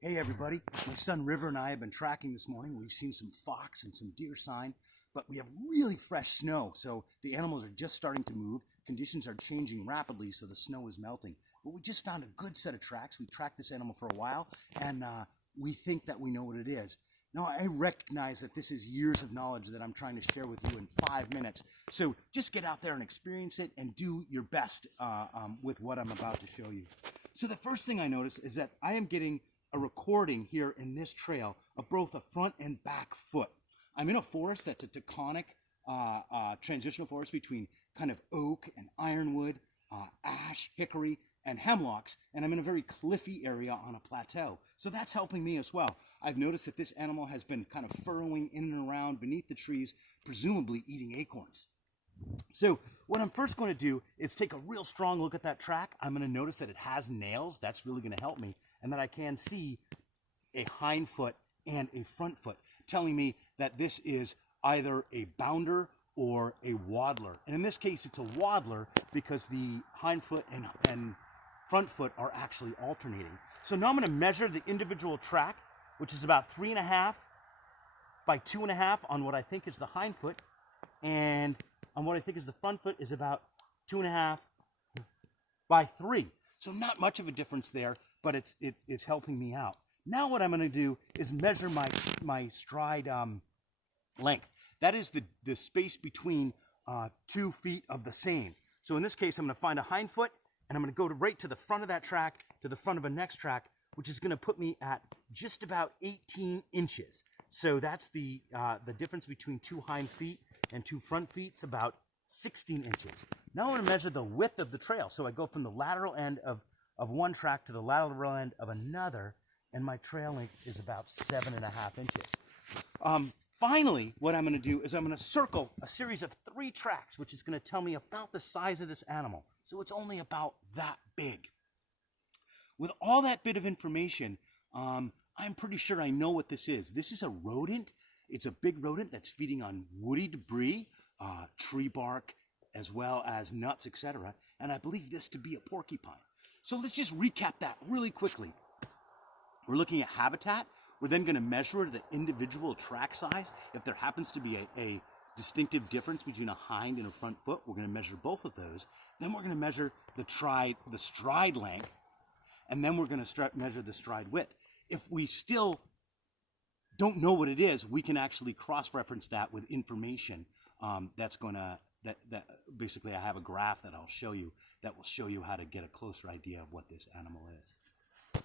Hey everybody, my son River and I have been tracking this morning. We've seen some fox and some deer sign, but we have really fresh snow, so the animals are just starting to move. Conditions are changing rapidly, so the snow is melting. But we just found a good set of tracks. We tracked this animal for a while, and we think that we know what it is. Now, I recognize that this is years of knowledge that I'm trying to share with you in 5 minutes. So just get out there and experience it and do your best with what I'm about to show you. So the first thing I notice is that I am getting a recording here in this trail of both a front and back foot. I'm in a forest that's a taconic transitional forest between kind of oak and ironwood, ash, hickory, and hemlocks, and I'm in a very cliffy area on a plateau. So that's helping me as well. I've noticed that this animal has been kind of furrowing in and around beneath the trees, presumably eating acorns. So what I'm first going to do is take a real strong look at that track. I'm going to notice that it has nails. That's really going to help me. And that I can see a hind foot and a front foot, telling me that this is either a bounder or a waddler. And in this case, it's a waddler because the hind foot and front foot are actually alternating. So now I'm going to measure the individual track, which is about 3.5 by 2.5 on what I think is the hind foot, and on what I think is the front foot is about 2.5 by 3. So not much of a difference there, but it's helping me out. Now what I'm going to do is measure my stride length. That is the space between 2 feet of the same. So in this case, I'm going to find a hind foot, and I'm going to go right to the front of that track, to the front of a next track, which is going to put me at just about 18 inches. So that's the difference between 2 hind feet and 2 front feet. It's about 16 inches. Now I'm going to measure the width of the trail. So I go from the lateral end of one track to the lateral end of another, and my trail length is about 7.5 inches. Finally, what I'm going to do is I'm going to circle a series of 3 tracks, which is going to tell me about the size of this animal. So it's only about that big. With all that bit of information, I'm pretty sure I know what this is. This is a rodent. It's a big rodent that's feeding on woody debris, tree bark, as well as nuts, etc. And I believe this to be a porcupine. So let's just recap that really quickly. We're looking at habitat. We're then going to measure the individual track size. If there happens to be a distinctive difference between a hind and a front foot, we're going to measure both of those. Then we're going to measure the stride length, and then we're going to measure the stride width. If we still don't know what it is, we can actually cross-reference that with information that basically I have a graph that I'll show you that will show you how to get a closer idea of what this animal is.